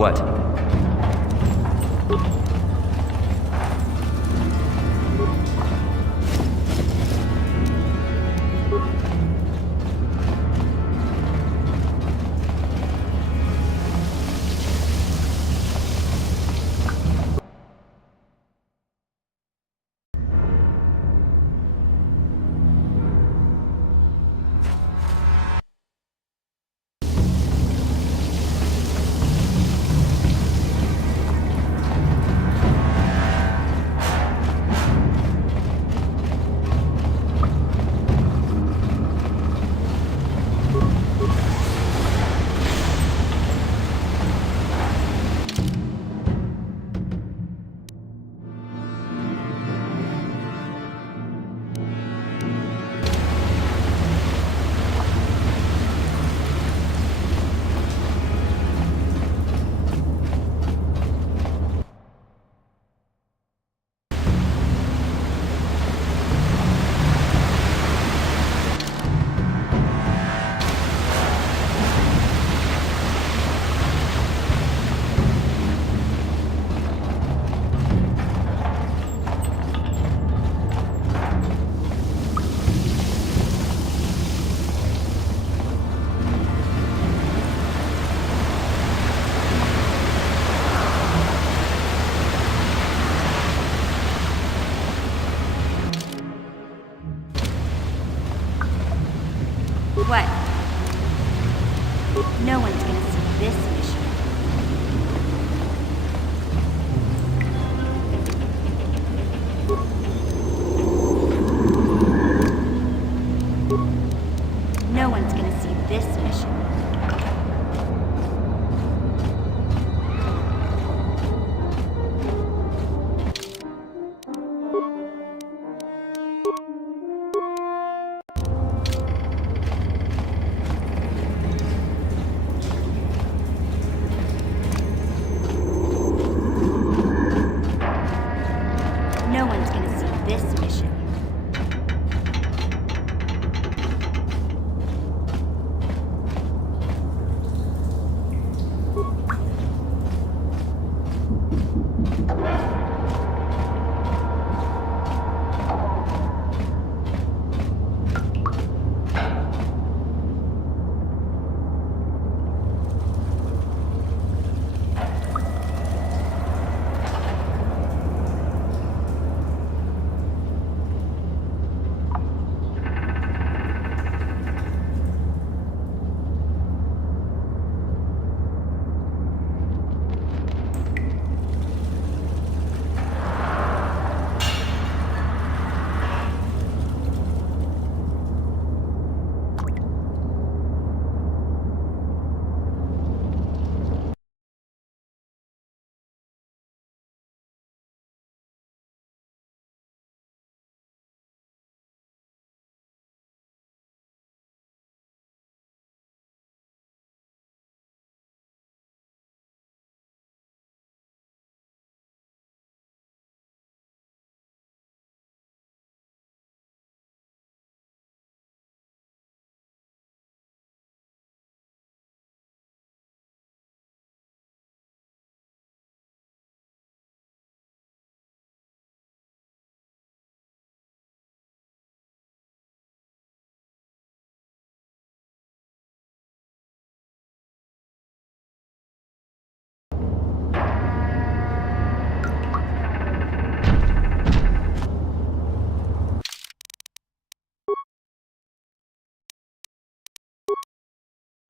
What?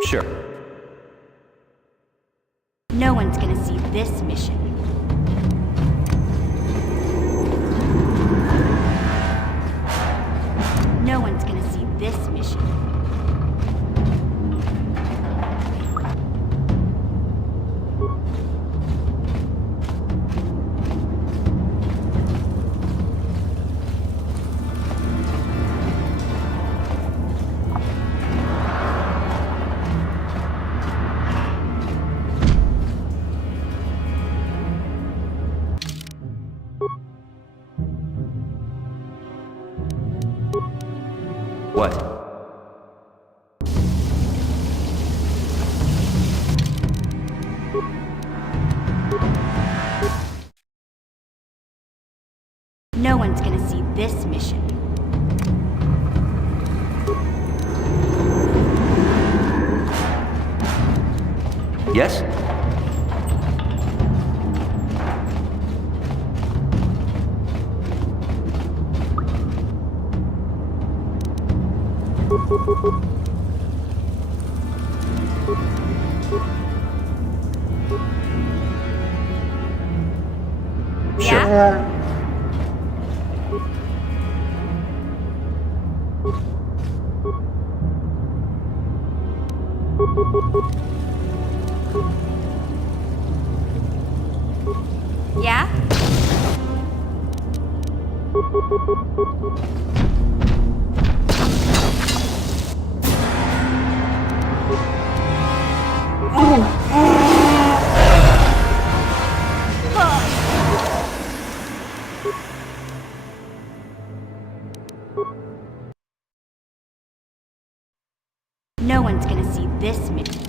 Sure. No one's gonna see this mission. No one's gonna see this mission. What? No one's gonna see this mission. Yes? Yeah? Yeah? No one's gonna see this mission.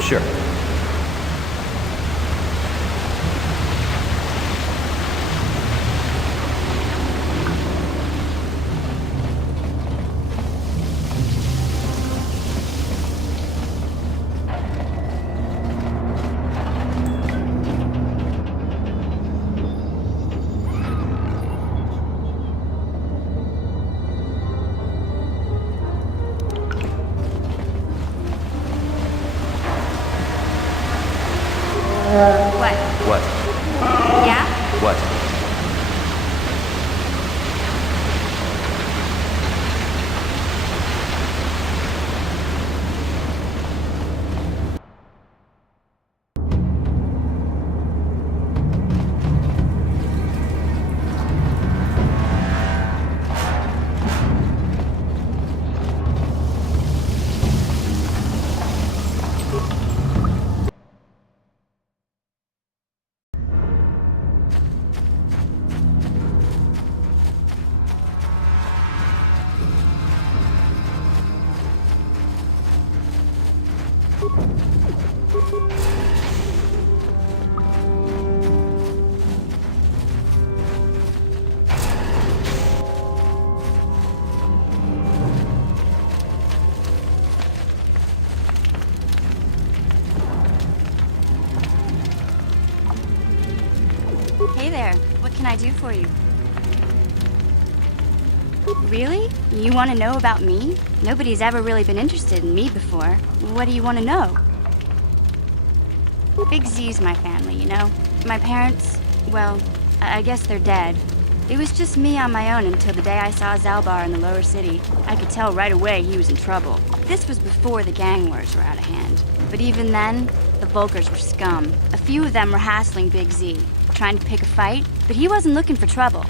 Sure. What? What? Yeah? What? Hey there. What can I do for you? Really? You want to know about me? Nobody's ever really been interested in me before. What do you want to know? Big Z's my family, you know? My parents, well, I guess they're dead. It was just me on my own until the day I saw Zalbar in the lower city. I could tell right away he was in trouble. This was before the gang wars were out of hand. But even then, the Volkers were scum. A few of them were hassling Big Z, trying to pick a fight, but he wasn't looking for trouble.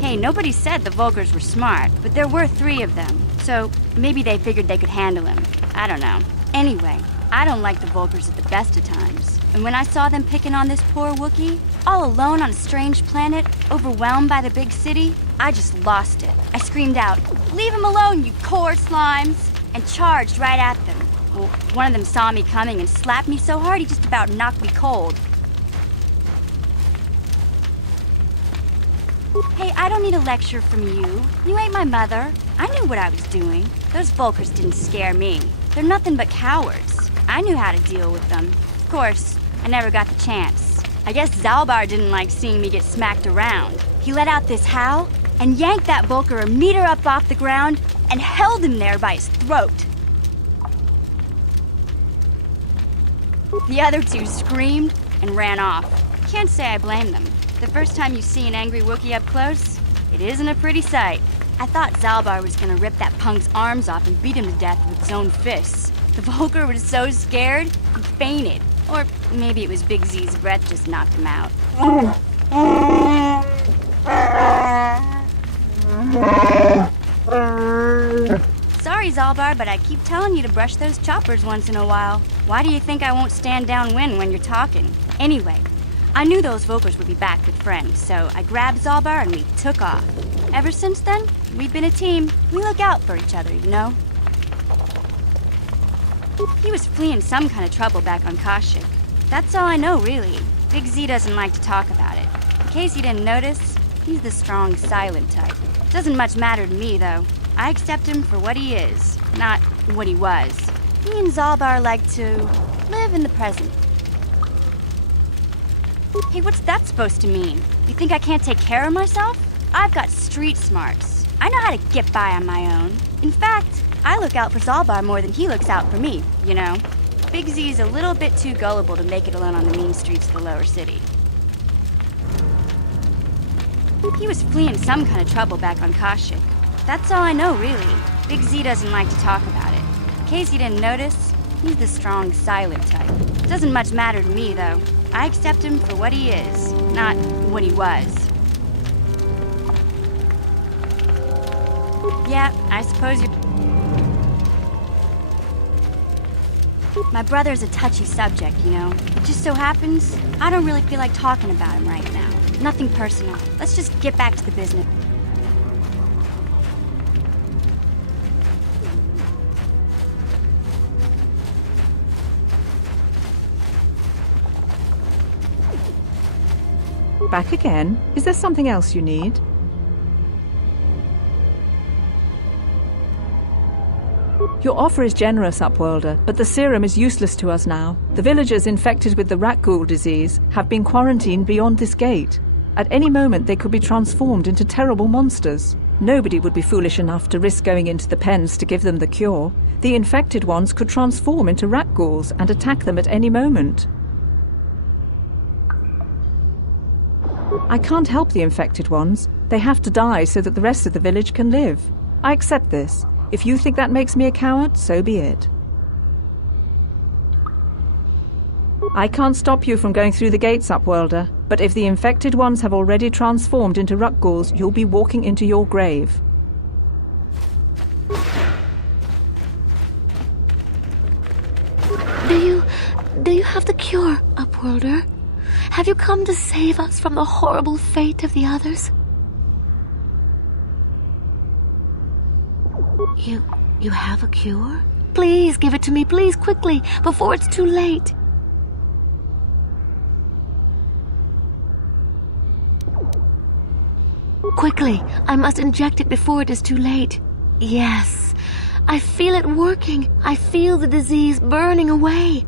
Hey, nobody said the Volkers were smart, but there were 3 of them. So maybe they figured they could handle him. I don't know. Anyway, I don't like the Volkers at the best of times. And when I saw them picking on this poor Wookiee, all alone on a strange planet, overwhelmed by the big city, I just lost it. I screamed out, "Leave him alone, you core slimes!" and charged right at them. Well, one of them saw me coming and slapped me so hard he just about knocked me cold. Hey, I don't need a lecture from you. You ain't my mother. I knew what I was doing. Those Volkers didn't scare me. They're nothing but cowards. I knew how to deal with them. Of course, I never got the chance. I guess Zalbar didn't like seeing me get smacked around. He let out this howl and yanked that Volker a meter up off the ground and held him there by his throat. The other 2 screamed and ran off. Can't say I blame them. The first time you see an angry Wookiee up close, it isn't a pretty sight. I thought Zalbar was gonna rip that punk's arms off and beat him to death with his own fists. The Volker was so scared, he fainted. Or maybe it was Big Z's breath just knocked him out. Sorry, Zalbar, but I keep telling you to brush those choppers once in a while. Why do you think I won't stand downwind when you're talking? Anyway, I knew those Volkers would be back with friends, so I grabbed Zalbar and we took off. Ever since then, we've been a team. We look out for each other, you know? He was fleeing some kind of trouble back on Kashyyyk. That's all I know, really. Big Z doesn't like to talk about it. In case you didn't notice, he's the strong, silent type. Doesn't much matter to me, though. I accept him for what he is, not what he was. He and Zalbar like to live in the present. Hey, what's that supposed to mean? You think I can't take care of myself? I've got street smarts. I know how to get by on my own. In fact, I look out for Zalbar more than he looks out for me, you know? Big Z's a little bit too gullible to make it alone on the mean streets of the lower city. He was fleeing some kind of trouble back on Kashyyyk. That's all I know, really. Big Z doesn't like to talk about it. In case you didn't notice, he's the strong, silent type. Doesn't much matter to me, though. I accept him for what he is, not what he was. Yeah, I suppose you're... My brother's a touchy subject, you know. It just so happens, I don't really feel like talking about him right now. Nothing personal. Let's just get back to the business. Back again? Is there something else you need? Your offer is generous, Upworlder, but the serum is useless to us now. The villagers infected with the rat ghoul disease have been quarantined beyond this gate. At any moment they could be transformed into terrible monsters. Nobody would be foolish enough to risk going into the pens to give them the cure. The infected ones could transform into rat ghouls and attack them at any moment. I can't help the infected ones. They have to die so that the rest of the village can live. I accept this. If you think that makes me a coward, so be it. I can't stop you from going through the gates, Upworlder, but if the infected ones have already transformed into rat ghouls, you'll be walking into your grave. Do you have the cure, Upworlder? Have you come to save us from the horrible fate of the others? You have a cure? Please give it to me, please, quickly, before it's too late. Quickly, I must inject it before it is too late. Yes, I feel it working. I feel the disease burning away.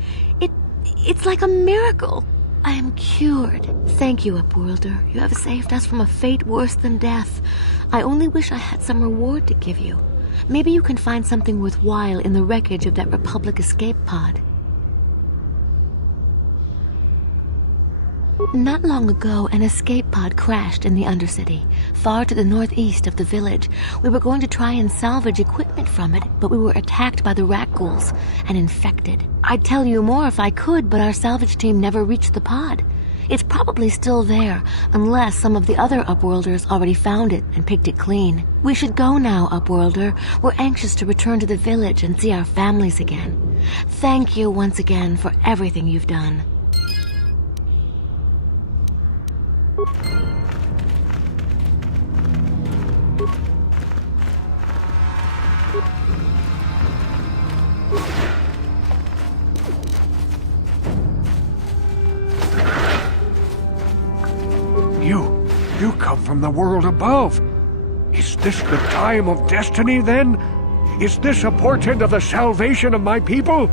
It's like a miracle. I am cured. Thank you, Upworlder. You have saved us from a fate worse than death. I only wish I had some reward to give you. Maybe you can find something worthwhile in the wreckage of that Republic escape pod. Not long ago, an escape pod crashed in the Undercity, far to the northeast of the village. We were going to try and salvage equipment from it, but we were attacked by the rat ghouls and infected. I'd tell you more if I could, but our salvage team never reached the pod. It's probably still there, unless some of the other Upworlders already found it and picked it clean. We should go now, Upworlder. We're anxious to return to the village and see our families again. Thank you once again for everything you've done. You come from the world above. Is this the time of destiny, then? Is this a portent of the salvation of my people?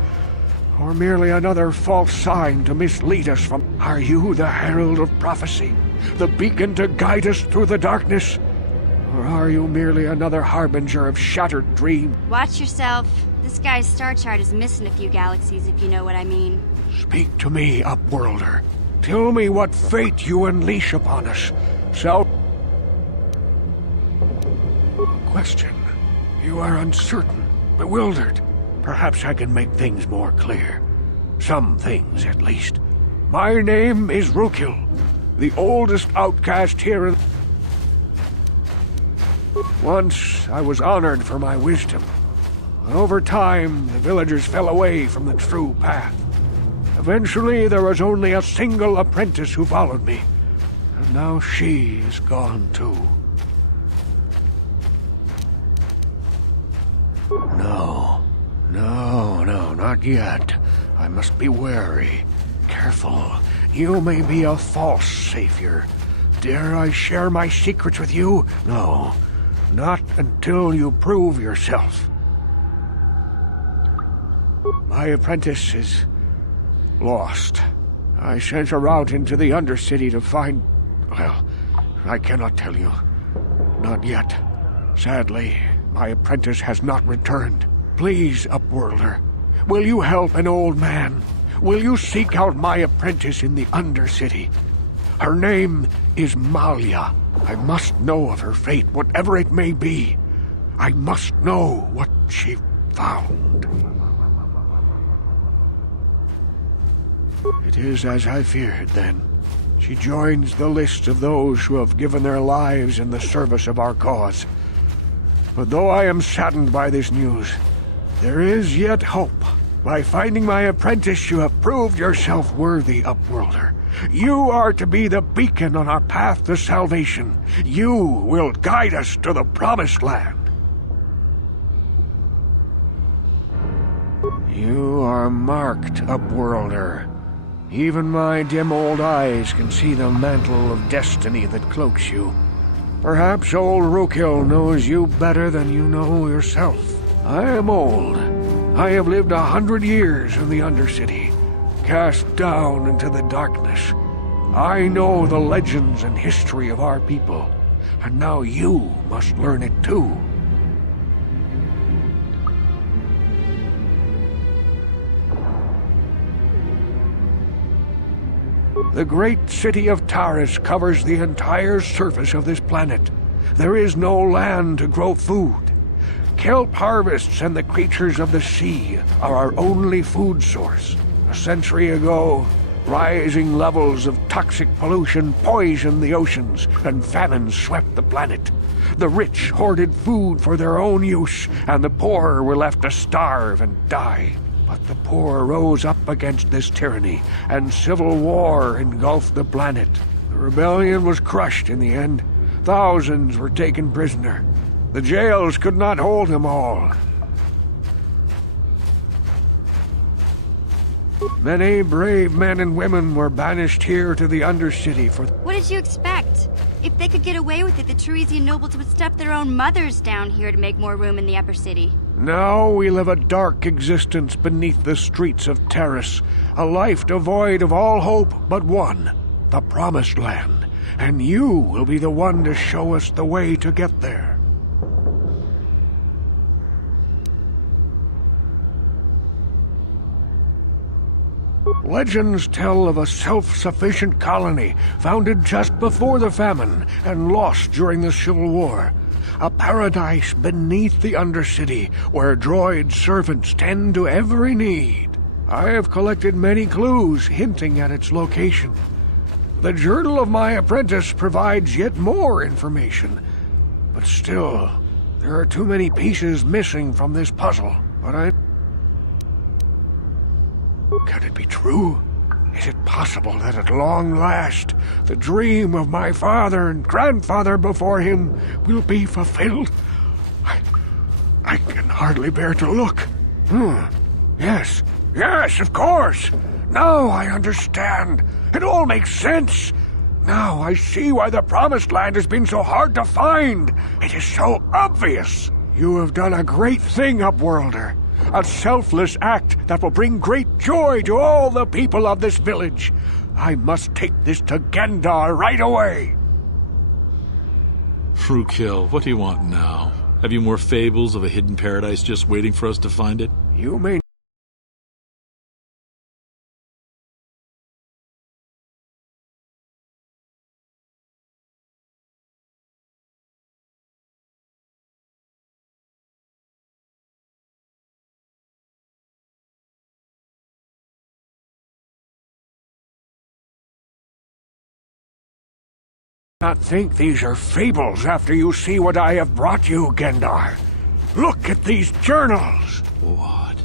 Or merely another false sign to mislead us from... Are you the herald of prophecy? The beacon to guide us through the darkness? Or are you merely another harbinger of shattered dream? Watch yourself. This guy's star chart is missing a few galaxies, if you know what I mean. Speak to me, Upworlder. Tell me what fate you unleash upon us. Question. You are uncertain, bewildered. Perhaps I can make things more clear. Some things, at least. My name is Rukil, the oldest outcast here in... Once I was honored for my wisdom. Over time, the villagers fell away from the true path. Eventually, there was only a single apprentice who followed me. And now she is gone too. No, not yet. I must be wary. Careful. You may be a false savior. Dare I share my secrets with you? No, not until you prove yourself. My apprentice is lost. I sent her out into the Undercity to find... Well, I cannot tell you. Not yet. Sadly, my apprentice has not returned. Please, Upworlder, will you help an old man? Will you seek out my apprentice in the Undercity? Her name is Malia. I must know of her fate, whatever it may be. I must know what she found. It is as I feared, then. She joins the list of those who have given their lives in the service of our cause. But though I am saddened by this news, there is yet hope. By finding my apprentice, you have proved yourself worthy, Upworlder. You are to be the beacon on our path to salvation. You will guide us to the promised land. You are marked, Upworlder. Even my dim old eyes can see the mantle of destiny that cloaks you. Perhaps old Rukil knows you better than you know yourself. I am old. I have lived 100 years in the Undercity, cast down into the darkness. I know the legends and history of our people, and now you must learn it too. The great city of Taris covers the entire surface of this planet. There is no land to grow food. Kelp harvests and the creatures of the sea are our only food source. A century ago, rising levels of toxic pollution poisoned the oceans and famine swept the planet. The rich hoarded food for their own use, and the poor were left to starve and die. But the poor rose up against this tyranny, and civil war engulfed the planet. The rebellion was crushed in the end. Thousands were taken prisoner. The jails could not hold them all. Many brave men and women were banished here to the Undercity for... What did you expect? If they could get away with it, the Teresian nobles would stuff their own mothers down here to make more room in the upper city. Now we live a dark existence beneath the streets of Terrace, a life devoid of all hope but one, the Promised Land, and you will be the one to show us the way to get there. Legends tell of a self-sufficient colony founded just before the famine and lost during the Civil War. A paradise beneath the Undercity where droid servants tend to every need. I have collected many clues hinting at its location. The journal of my apprentice provides yet more information. But still, there are too many pieces missing from this puzzle. But Can it be true? Is it possible that at long last, the dream of my father and grandfather before him will be fulfilled? I can hardly bear to look. Yes, of course. Now I understand. It all makes sense. Now I see why the Promised Land has been so hard to find. It is so obvious. You have done a great thing, Upworlder. A selfless act that will bring great joy to all the people of this village. I must take this to Gendar right away. Frukill, what do you want now? Have you more fables of a hidden paradise just waiting for us to find it? You may not think these are fables after you see what I have brought you, Gendar. Look at these journals. What?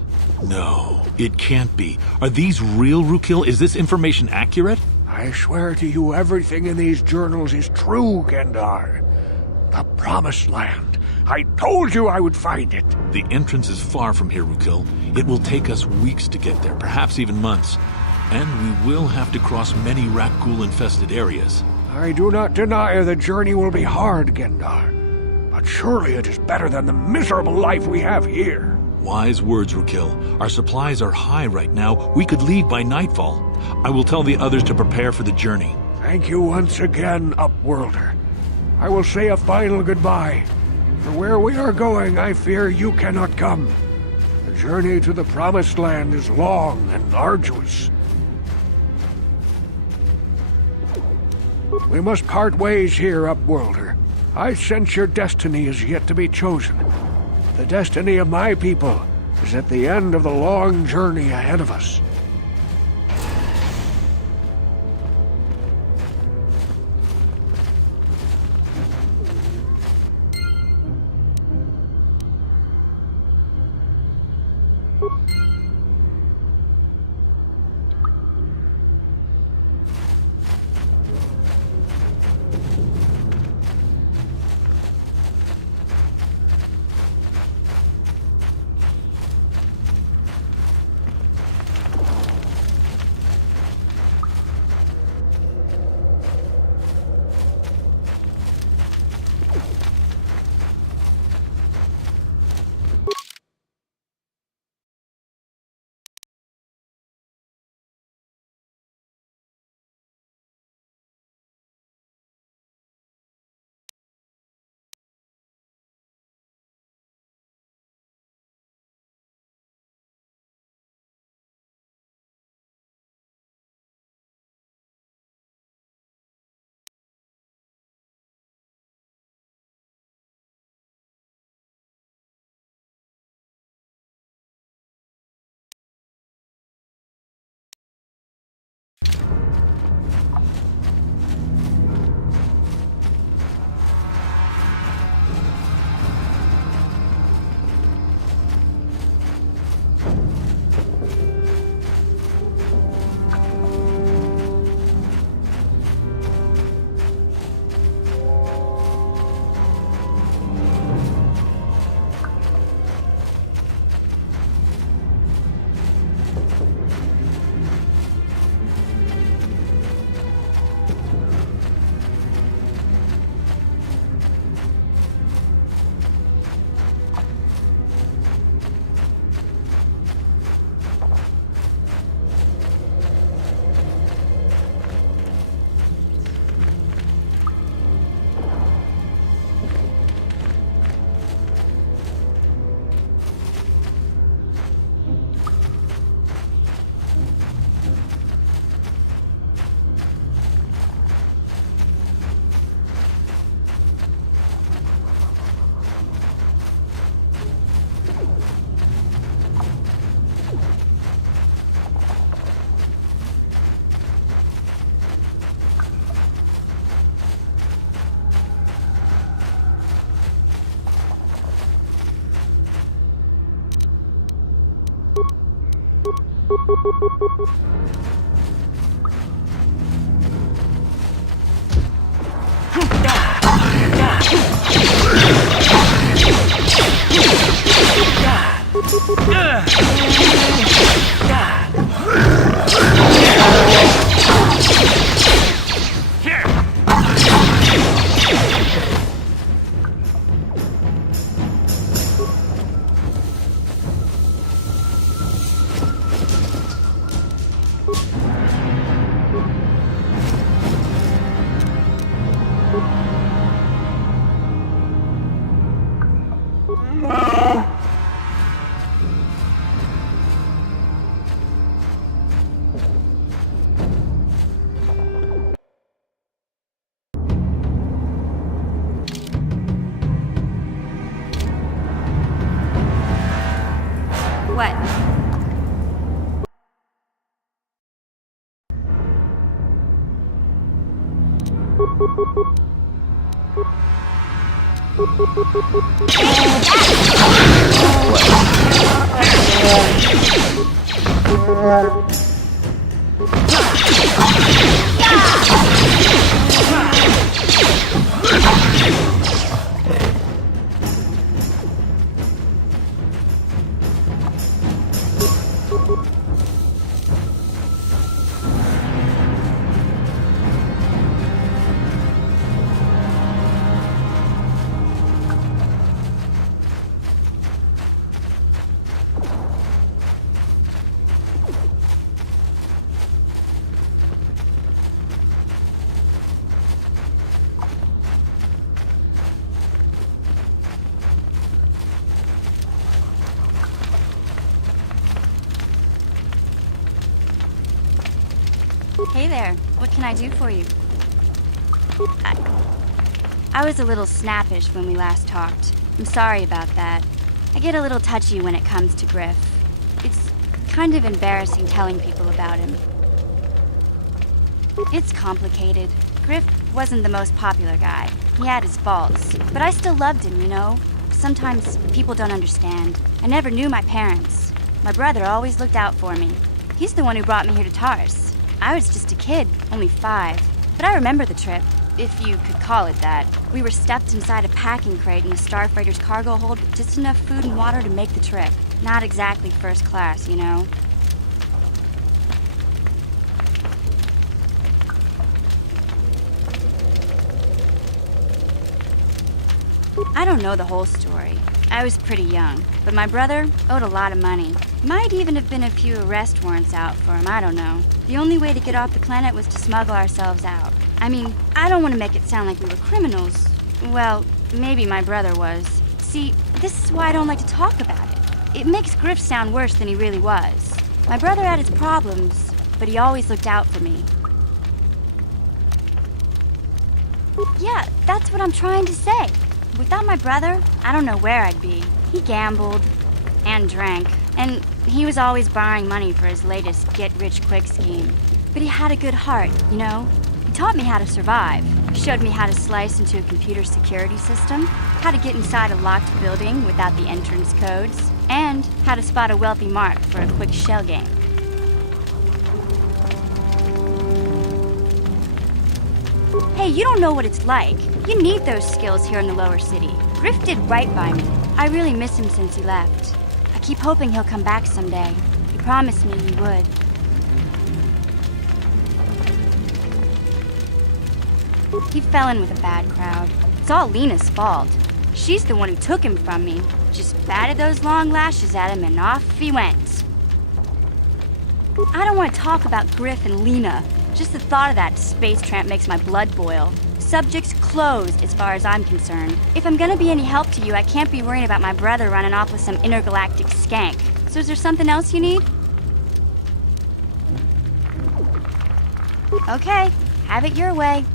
No, it can't be. Are these real, Rukill? Is this information accurate? I swear to you everything in these journals is true, Gendar. The Promised Land. I told you I would find it. The entrance is far from here, Rukill. It will take us weeks to get there, perhaps even months. And we will have to cross many Rakghoul-infested areas. I do not deny the journey will be hard, Gendar. But surely it is better than the miserable life we have here. Wise words, Rukill. Our supplies are high right now. We could leave by nightfall. I will tell the others to prepare for the journey. Thank you once again, Upworlder. I will say a final goodbye. For where we are going, I fear you cannot come. The journey to the Promised Land is long and arduous. We must part ways here, Upworlder. I sense your destiny is yet to be chosen. The destiny of my people is at the end of the long journey ahead of us. What? Hey there, what can I do for you? I was a little snappish when we last talked. I'm sorry about that. I get a little touchy when it comes to Griff. It's kind of embarrassing telling people about him. It's complicated. Griff wasn't the most popular guy. He had his faults. But I still loved him, you know? Sometimes people don't understand. I never knew my parents. My brother always looked out for me. He's the one who brought me here to Tars. I was just a kid, only 5. But I remember the trip, if you could call it that. We were stuffed inside a packing crate in the Starfighter's cargo hold with just enough food and water to make the trip. Not exactly first class, you know? I don't know the whole story. I was pretty young, but my brother owed a lot of money. Might even have been a few arrest warrants out for him, I don't know. The only way to get off the planet was to smuggle ourselves out. I mean, I don't want to make it sound like we were criminals. Well, maybe my brother was. See, this is why I don't like to talk about it. It makes Griff sound worse than he really was. My brother had his problems, but he always looked out for me. Yeah, that's what I'm trying to say. Without my brother, I don't know where I'd be. He gambled and drank, and he was always borrowing money for his latest get-rich-quick scheme. But he had a good heart, you know? He taught me how to survive. He showed me how to slice into a computer security system, how to get inside a locked building without the entrance codes, and how to spot a wealthy mark for a quick shell game. Hey, you don't know what it's like. You need those skills here in the lower city. Griff did right by me. I really miss him since he left. I keep hoping he'll come back someday. He promised me he would. He fell in with a bad crowd. It's all Lena's fault. She's the one who took him from me. Just batted those long lashes at him and off he went. I don't want to talk about Griff and Lena. Just the thought of that space tramp makes my blood boil. Subject's closed as far as I'm concerned. If I'm gonna be any help to you, I can't be worrying about my brother running off with some intergalactic skank. So is there something else you need? Okay, have it your way.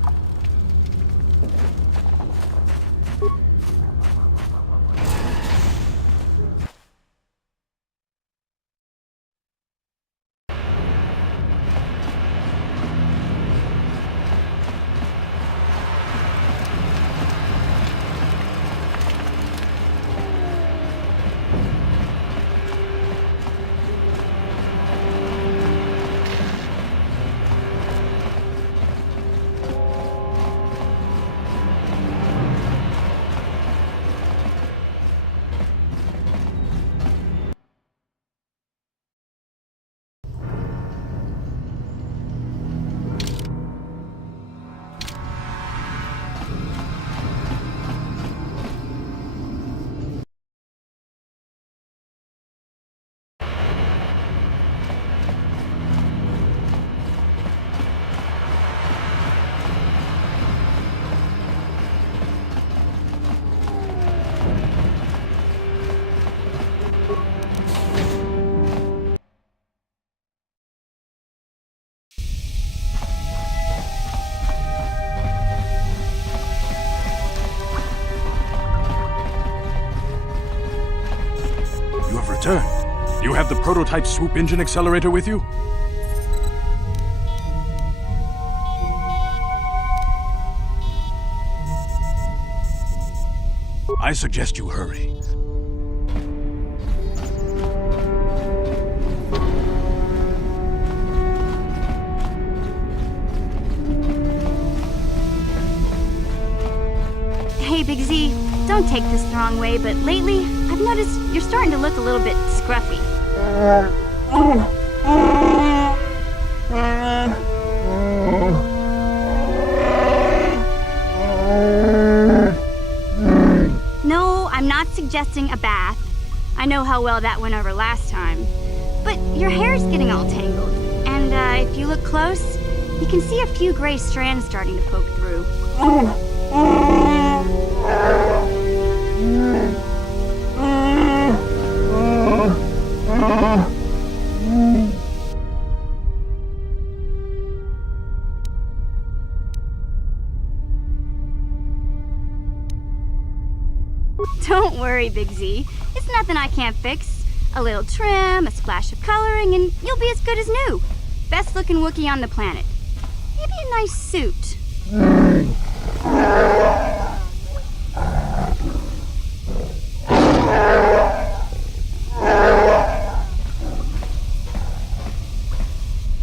have the prototype swoop engine accelerator with you? I suggest you hurry. Hey, Big Z, don't take this the wrong way, but lately, I've noticed you're starting to look a little bit scruffy. No, I'm not suggesting a bath. I know how well that went over last time. But your hair's getting all tangled, and if you look close, you can see a few gray strands starting to poke through. Don't worry, Big Z. It's nothing I can't fix. A little trim, a splash of coloring, and you'll be as good as new. Best looking Wookiee on the planet. Maybe a nice suit.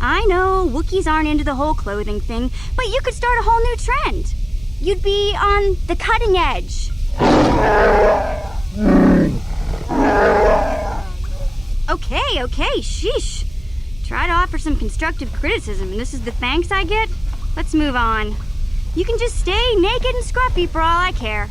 I know, Wookiees aren't into the whole clothing thing, but you could start a whole new trend. You'd be on the cutting edge. Okay, sheesh. Try to offer some constructive criticism, and this is the thanks I get? Let's move on. You can just stay naked and scruffy for all I care.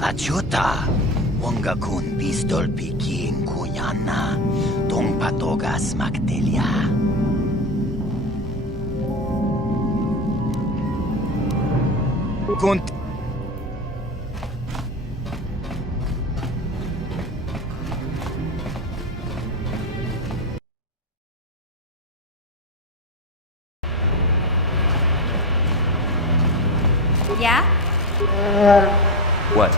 Achuta, wonga kun pistol pikin kunyana, tong patogas magdelia. Kun Yeah? What?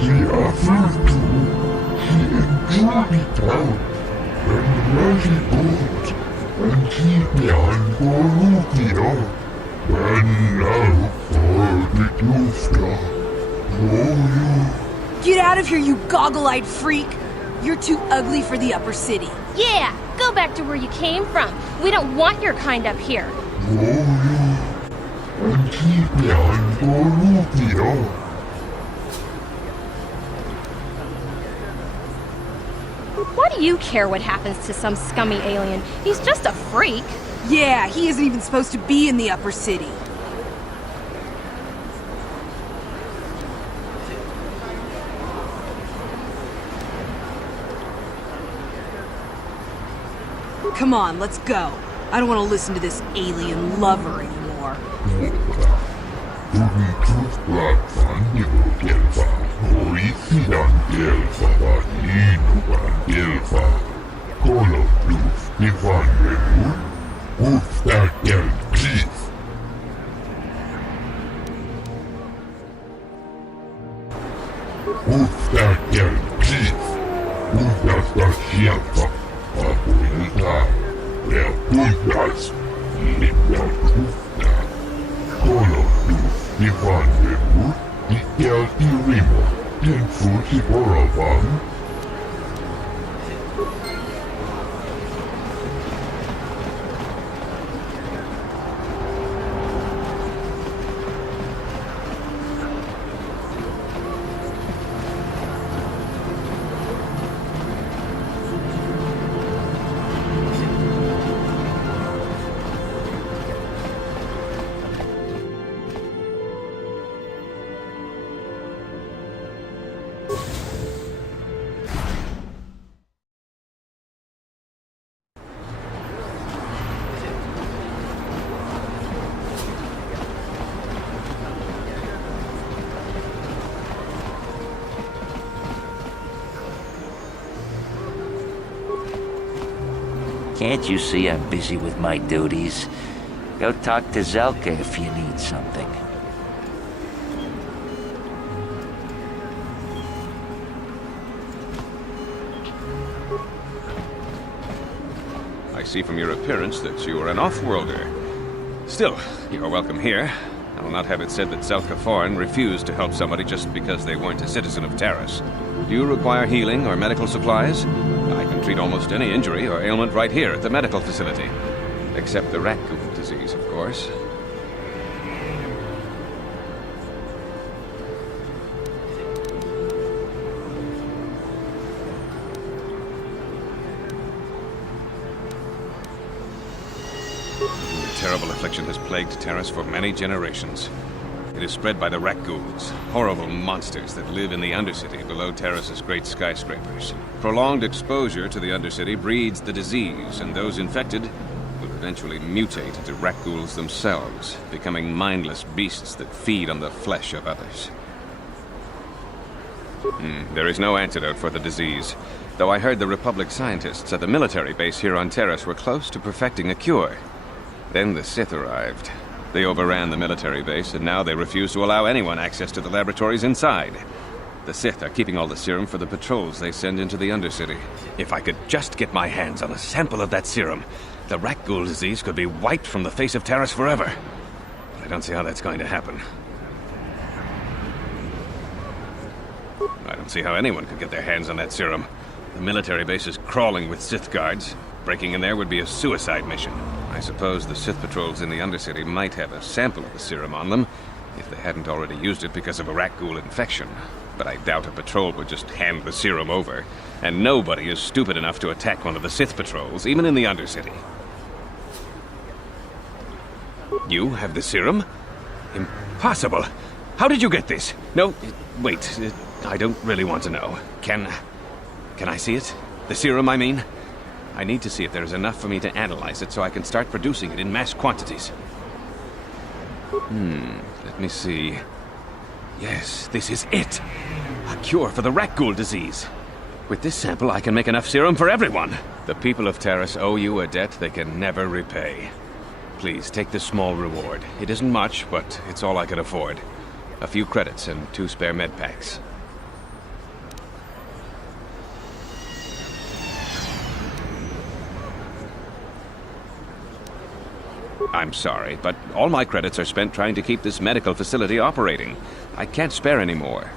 He offered to, he enjoyed it out, and let it out, and keep behind Gorukio. Get out of here, you goggle-eyed freak! You're too ugly for the upper city. Yeah, go back to where you came from. We don't want your kind up here. Why do you care what happens to some scummy alien? He's just a freak. Yeah, he isn't even supposed to be in the upper city. Come on, let's go. I don't want to listen to this alien lover anymore. Can't you see I'm busy with my duties? Go talk to Zelka if you need something. I see from your appearance that you are an off-worlder. Still, you are welcome here. I will not have it said that Zelka Foreign refused to help somebody just because they weren't a citizen of Taris. Do you require healing or medical supplies? I can treat almost any injury or ailment right here at the medical facility. Except the raccoon disease, of course. The terrible affliction has plagued Taris for many generations. It is spread by the raccoons, horrible monsters that live in the Undercity below Taris's great skyscrapers. Prolonged exposure to the Undercity breeds the disease, and those infected will eventually mutate into raccoons themselves, becoming mindless beasts that feed on the flesh of others. There is no antidote for the disease, though I heard the Republic scientists at the military base here on Taris were close to perfecting a cure. Then the Sith arrived. They overran the military base, and now they refuse to allow anyone access to the laboratories inside. The Sith are keeping all the serum for the patrols they send into the Undercity. If I could just get my hands on a sample of that serum, the raccoon disease could be wiped from the face of Taris forever. But I don't see how that's going to happen. I don't see how anyone could get their hands on that serum. The military base is crawling with Sith guards. Breaking in there would be a suicide mission. I suppose the Sith patrols in the Undercity might have a sample of the serum on them, if they hadn't already used it because of a rat-ghoul infection. But I doubt a patrol would just hand the serum over, and nobody is stupid enough to attack one of the Sith patrols, even in the Undercity. You have the serum? Impossible! How did you get this? No, wait, I don't really want to know. Can I see it? The serum, I mean? I need to see if there is enough for me to analyze it so I can start producing it in mass quantities. Let me see. Yes, this is it. A cure for the rat-ghoul disease. With this sample, I can make enough serum for everyone. The people of Taris owe you a debt they can never repay. Please, take this small reward. It isn't much, but it's all I can afford. A few credits and 2 spare med packs. I'm sorry, but all my credits are spent trying to keep this medical facility operating. I can't spare any more.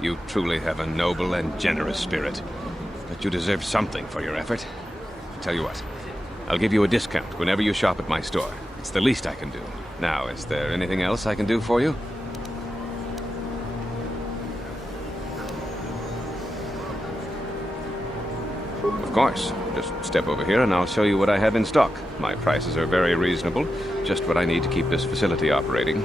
You truly have a noble and generous spirit, but you deserve something for your effort. Tell you what, I'll give you a discount whenever you shop at my store. It's the least I can do. Now, is there anything else I can do for you? Of course. Just step over here and I'll show you what I have in stock. My prices are very reasonable, just what I need to keep this facility operating.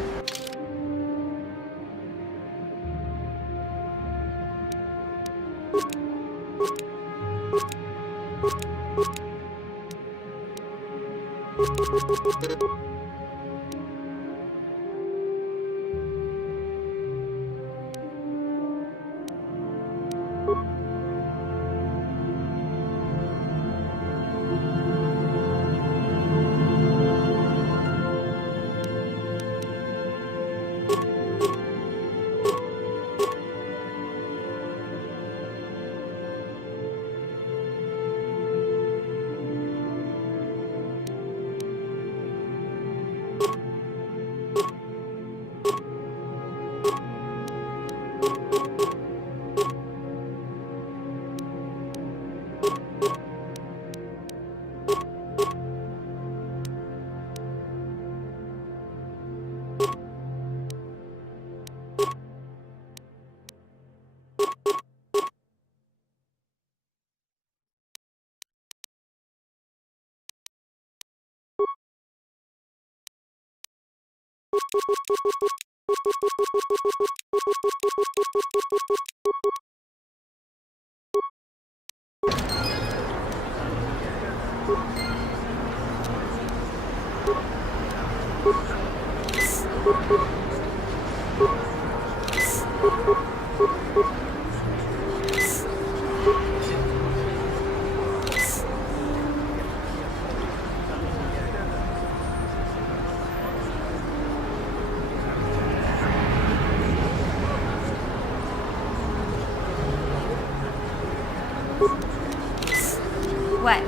What?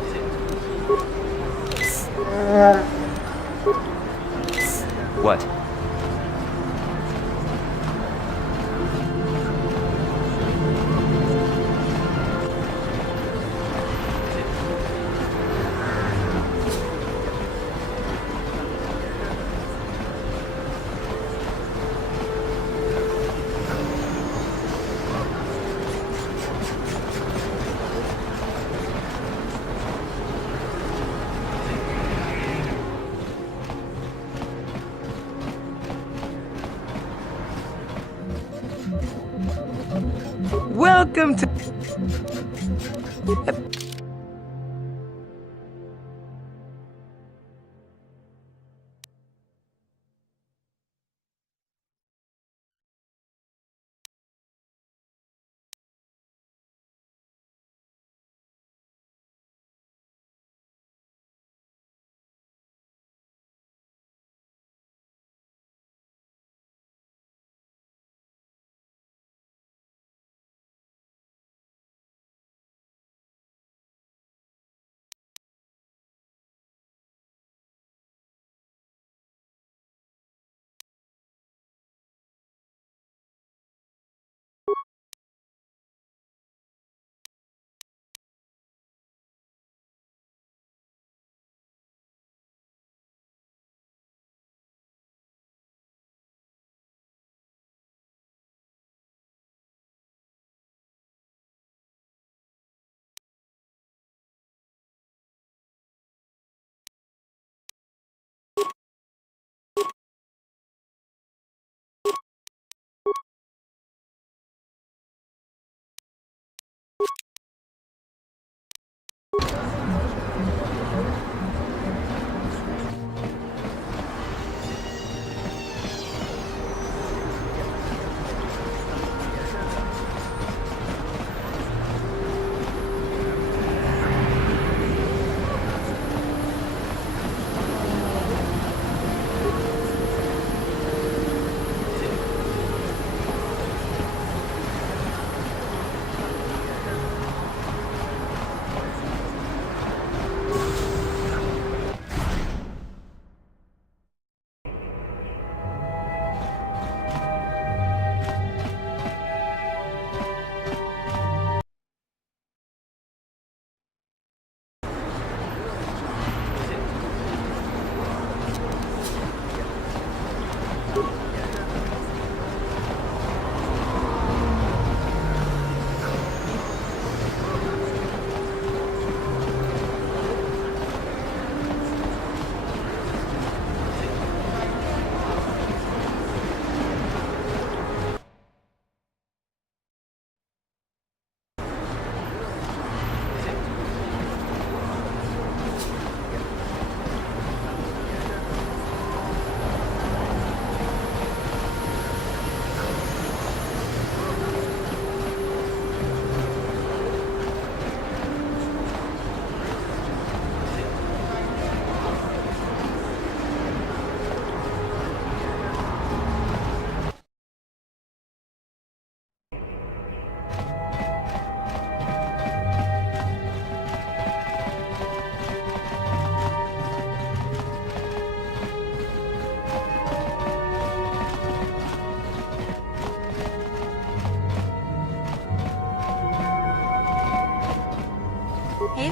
What? Welcome to...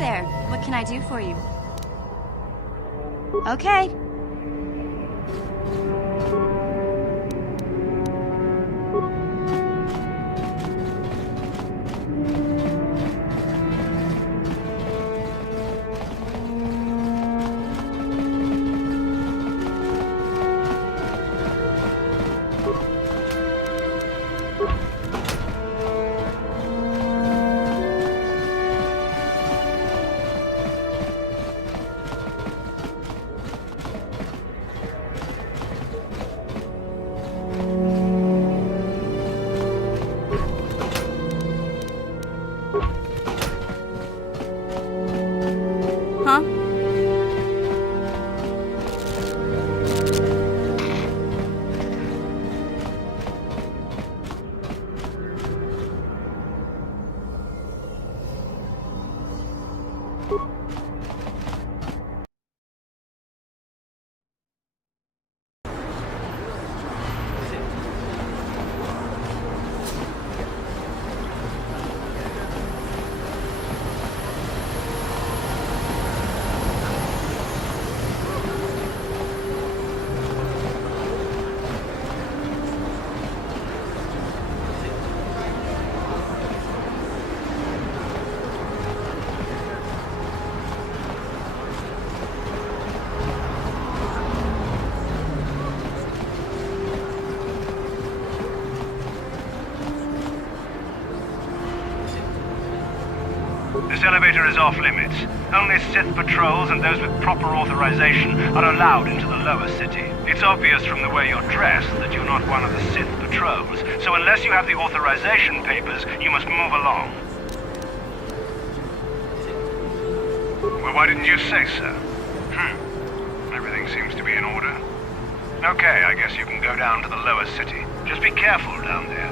there. What can I do for you? Okay. Huh? This elevator is off limits. Only Sith patrols and those with proper authorization are allowed into the lower city. It's obvious from the way you're dressed that you're not one of the Sith patrols, so unless you have the authorization papers, you must move along. Well, why didn't you say so? Everything seems to be in order. Okay, I guess you can go down to the lower city. Just be careful down there.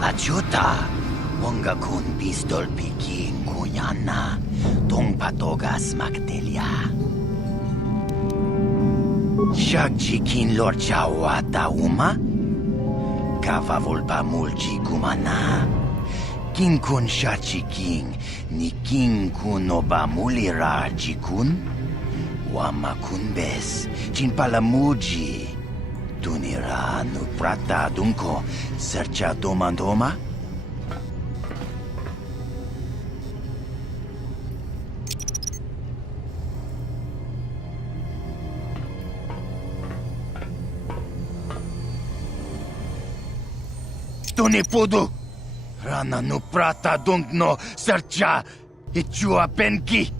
Ajuta, Wonga kun pistol piking kuyana, tong patogas magdelia. Shagjikin lorchawa tauma, kava volpa mulji gumana. King kun shachiking, ni king kun oba mulira jikun, wama kun bes, chin palamuji. Tunira nu prata dunko, sercha domandoma? Tuni pudu! Rana nu prata dunkno, sercha, ichua penki!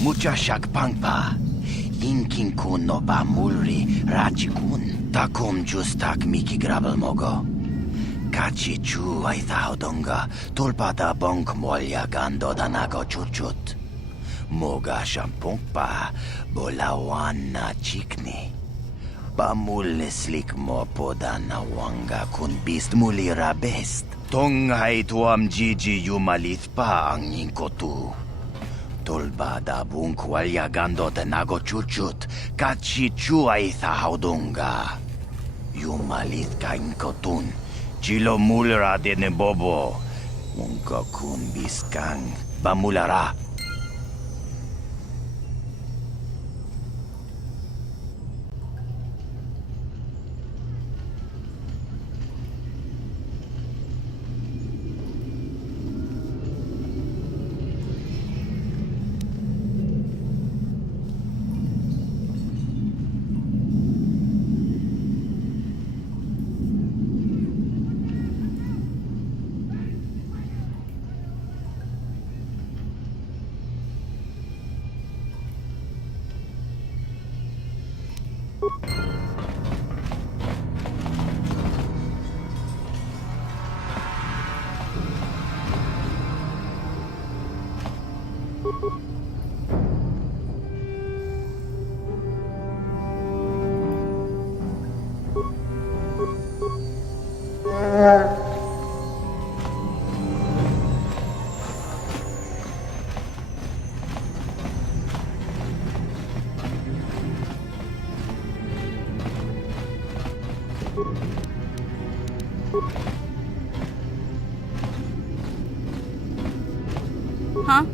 Mucha shakpangpa, inkin kun no ba mulri rachikun, takum justak miki grabel mogo. Kachi chu ay thaudonga, tulpada bonk molya gando danago chuchut. Moga shampongpa, bolawan na chikni. Pamul slik mo podana wanga kun bist mulira best. Tonghay tuam jiji yumalith pa ang inkotu. Tolbada bunkwalya gando tenago chuchut, kachi chuay thaudonga. Yumalit ka inkotun, chilo mulra de nebobo, unka kun biskang, bamulara. Huh?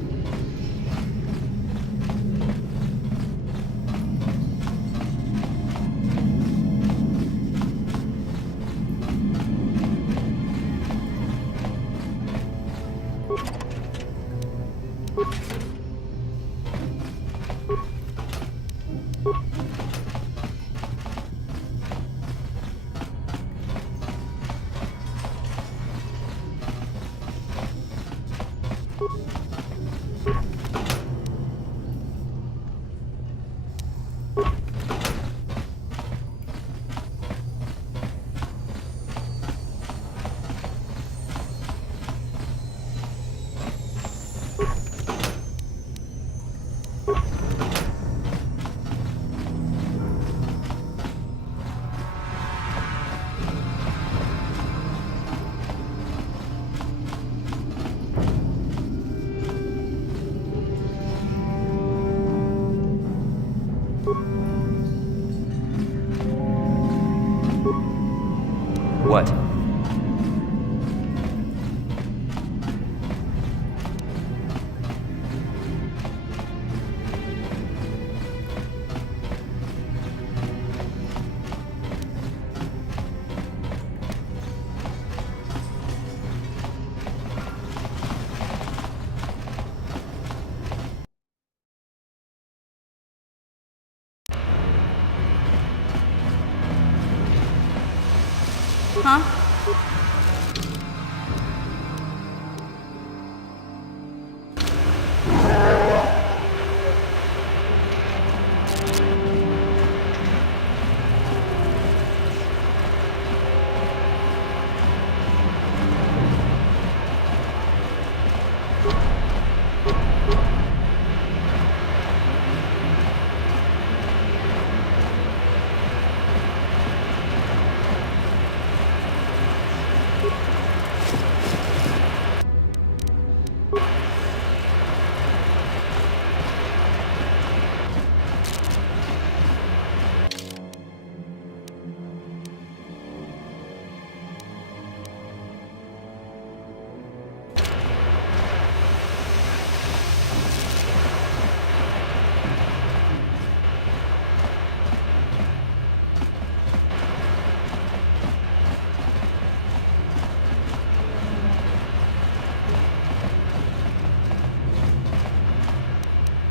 What? Huh?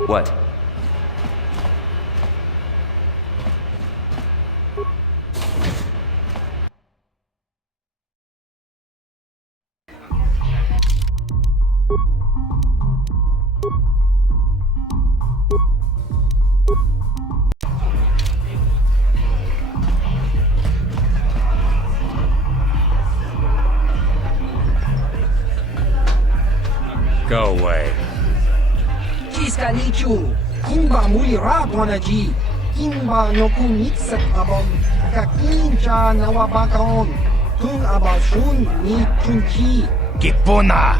What? Go away. Ciska nichu, kimba mulira ponaji, kimba nokunitsak abon, kakincha nawabakon, tung abashun ni chunchi. Kipuna!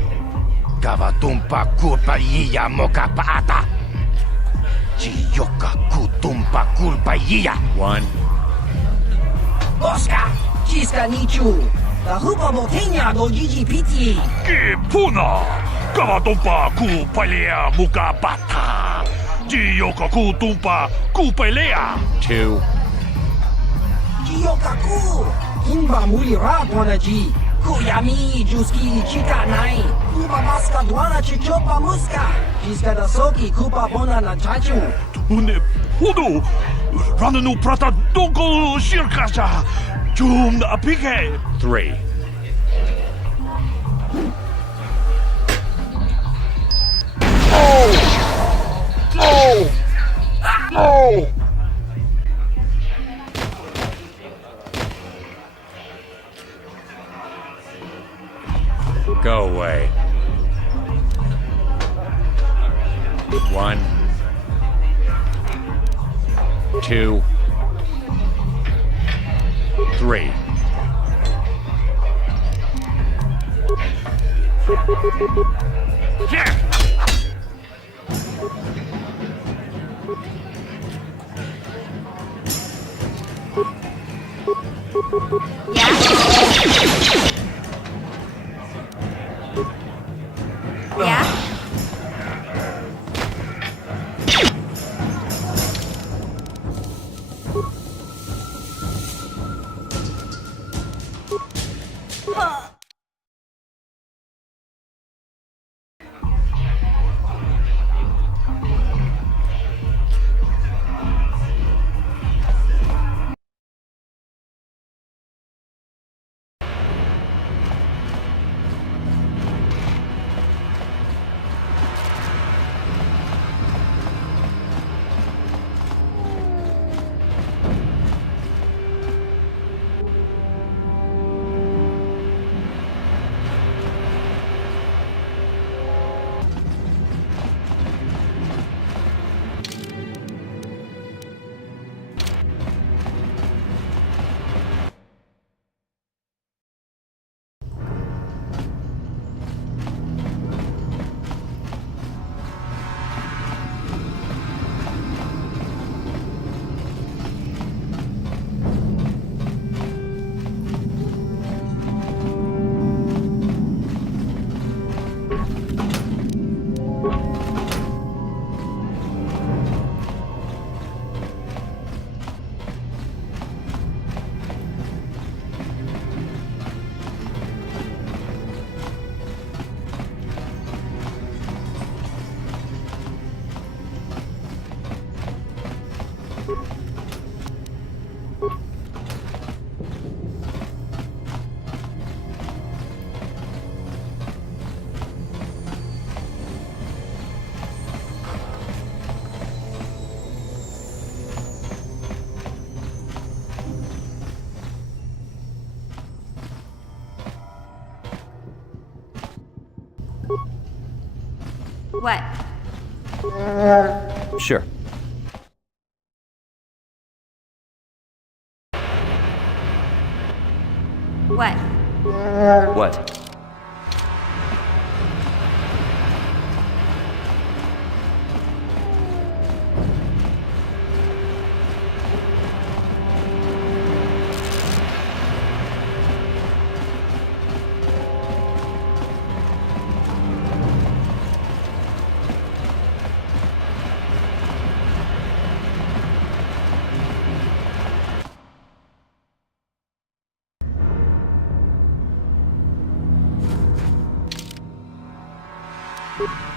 Gavatumpa kulpa iya moka paata! Chiyoka kutumpa kulpa iya! One. Boska, ciska nichu, la hupa botenya do jiji piti. Kipuna! Kavatumpa kupalea muka bata! Jiyoka kutumpa kupalea! Two. Jiyokaku, kimba mulira ponaji, kuyami juski chikanai, kuba maska dwana chichopa muska, ciska da soki kupa bona na chachu. Une pudu! Rananu prata donko shirkasha! Jum apike! Three. 1, 2, 3. Yeah! Yeah? What? Sure. What? What? You